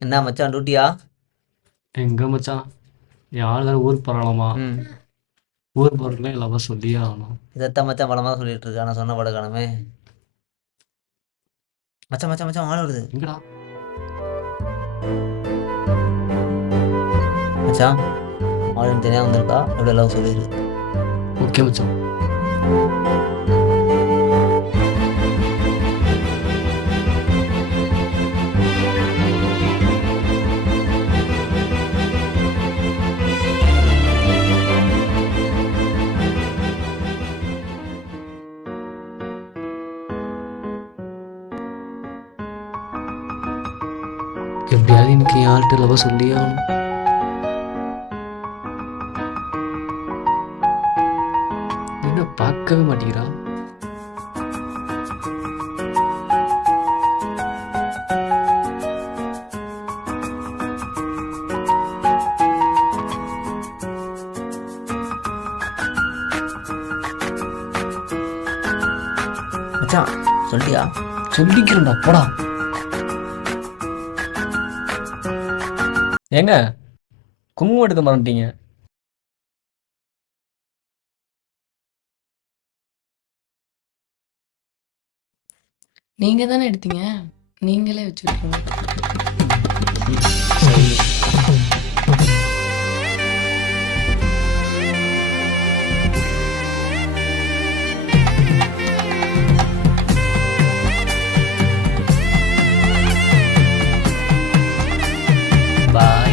என்ன மச்சான் டூட்டியா எங்க மச்சான்? ஆள் வேற ஊருக்கு போறாளாமா? ம். ஊருக்கு போறதுக்குள்ள லவ் சொல்லியே ஆகணும். இதைத்தான் மச்சான் பலமாக சொல்லிட்டு இருக்கா நான் சொன்ன பட காணமே. மச்சான் மச்சான் மச்சான் ஆள் வருது. எங்கடா? மச்சான் ஆளுன்னு தெரியாம வந்திருக்கா? எவ்வளோ லவ் சொல்லிடு. ஓகே மச்சான். எப்படியாவது இன்னைக்கு என் ஆள்கிட்ட லவ் சொல்லியே ஆகணும். என்ன பார்க்கவே மாட்டேங்கிறா? மச்சான் சொல்லியா சொல்லிக்கிறேன்டா போடா. ஏங்க? குங்குமம் எடுக்க மறந்துட்டீங்க. நீங்க தானே எடுத்தீங்க? நீங்களே வச்சுருக்கீங்க. bye.